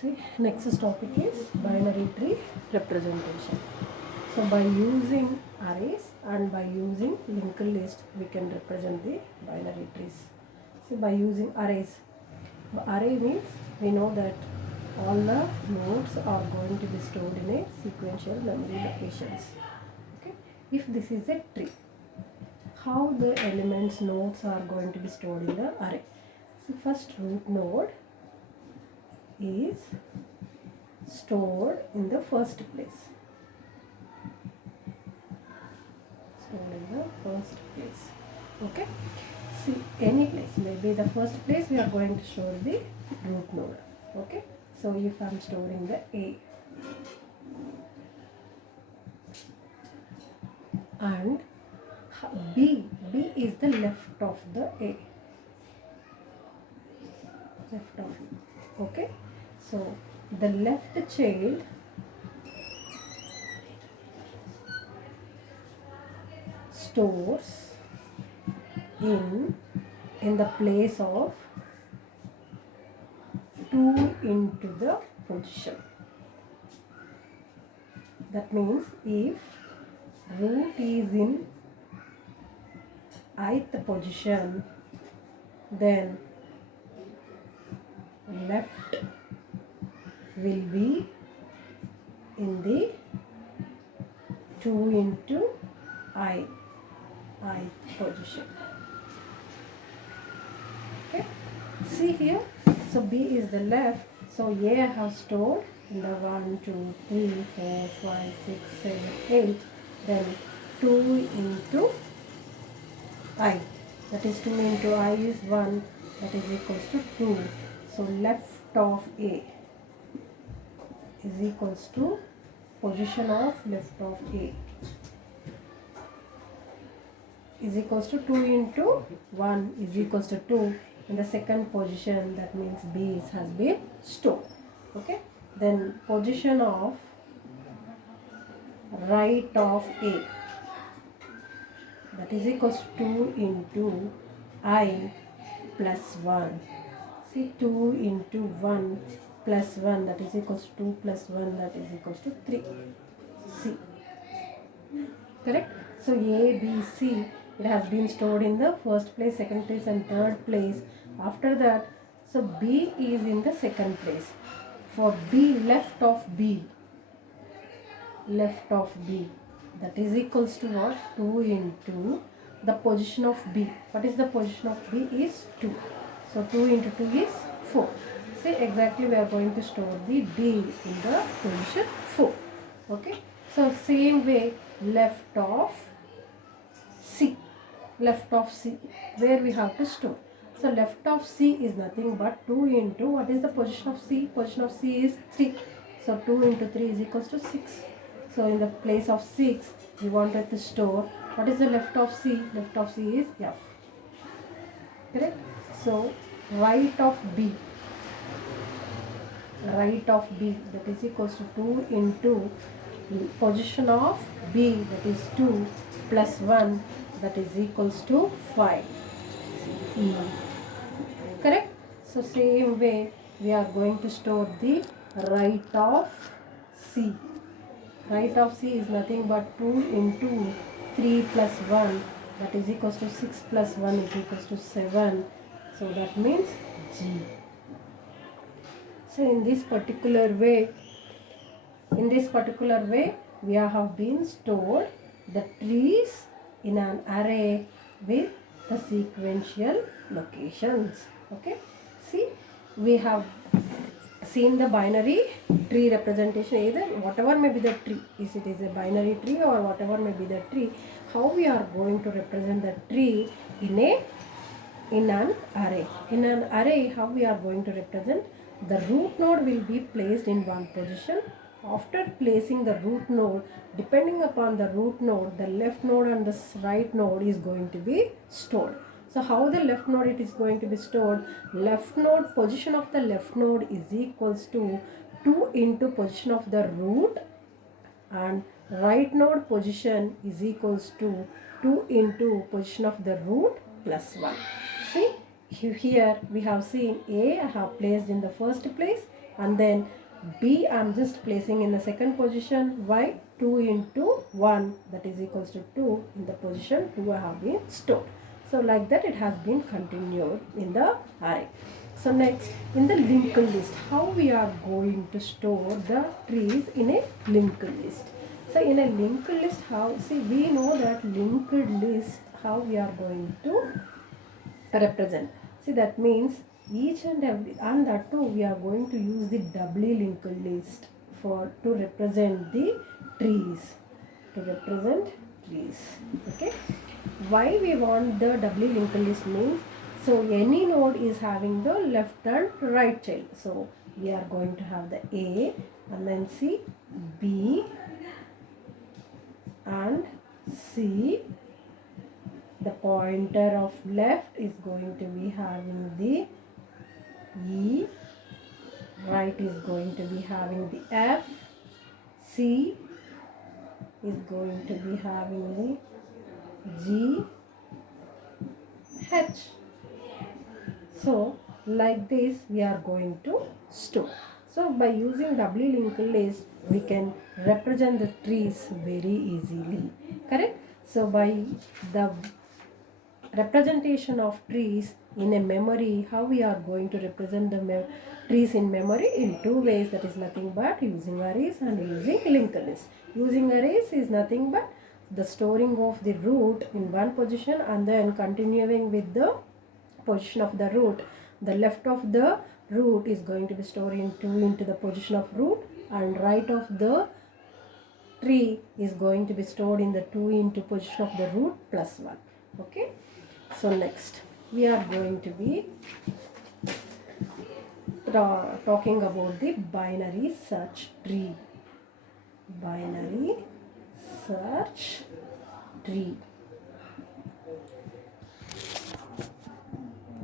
See, next topic is binary tree representation. So by using arrays and by using linked list, we can represent the binary trees. So by using arrays, array means we know that all the nodes are going to be stored in a sequential memory locations. Okay, if this is a tree, how the elements nodes are going to be stored in the array? So first root node is stored in the first place. Stored in the first place. Okay. See, any place, maybe the first place we are going to store the root node. Okay. So if I am storing the A and B is the left of the A. Left of A. Okay. So the left child stores in the place of 2 into the position. That means if root is in ith position, then left will be in the 2 into ith position. Okay. See here. So B is the left. So A I have stored in the 1, 2, 3, 4, 5, 6, 7, 8. Then 2 into I. That is 2 into I is 1. That is equals to 2. So left of A is equals to position of left of A is equals to 2 into 1 is equals to 2. In the second position, that means B has been stored. Okay. Then position of right of A, that is equals to 2 into I plus 1. See, 2 into 1 plus 1, that is equals to 2 plus 1, that is equals to 3. C. Correct? So A, B, C, it has been stored in the first place, second place and third place. After that, so B is in the second place. For B, left of B, that is equals to what? 2 into the position of B. What is the position of B? Is 2. So 2 into 2 is 4. See, exactly we are going to store the D in the position 4. Okay. So same way, left of C, where we have to store. So left of C is nothing but 2 into, what is the position of C? Position of C is 3. So 2 into 3 is equals to 6. So in the place of 6, we wanted to store, what is the left of C? Left of C is F. Correct? So right of B, that is equals to 2 into position of B, that is 2 plus 1, that is equals to 5. E. Correct? So same way we are going to store the right of C. Right of C is nothing but 2 into 3 plus 1, that is equals to 6 plus 1 is equals to 7. So that means G. So in this particular way, we have been stored the trees in an array with the sequential locations. Okay. See, we have seen the binary tree representation, either whatever may be the tree, if it is a binary tree or whatever may be the tree, how we are going to represent the tree in an array. In an array, how we are going to represent? The root node will be placed in one position. After placing the root node, depending upon the root node, the left node and the right node is going to be stored. So how the left node it is going to be stored? Left node, position of the left node is equals to 2 into position of the root, and right node position is equals to 2 into position of the root plus 1. See, here we have seen A I have placed in the first place, and then B I'm just placing in the second position. Why? 2 into 1, that is equals to 2. In the position 2 I have been stored. So like that it has been continued in the array. So next, in the linked list, how we are going to store the trees in a linked list. So in a linked list, how, see, we know that linked list, how we are going to represent. See, that means each and every, and that too we are going to use the doubly linked list for to represent the trees. To represent trees. Okay. Why we want the doubly linked list means, so any node is having the left and right child. So we are going to have the A, and then C, B and C. The pointer of left is going to be having the E, right is going to be having the F, C is going to be having the G, H. So like this we are going to store. So by using doubly linked list we can represent the trees very easily. Correct? So by the representation of trees in a memory, how we are going to represent the trees in memory in two ways, that is nothing but using arrays and using linked list. Using arrays is nothing but the storing of the root in one position and then continuing with the position of the root. The left of the root is going to be stored into the position of root, and right of the tree is going to be stored in the 2 into position of the root plus 1. Okay. So next we are going to be talking about the binary search tree. Binary search tree.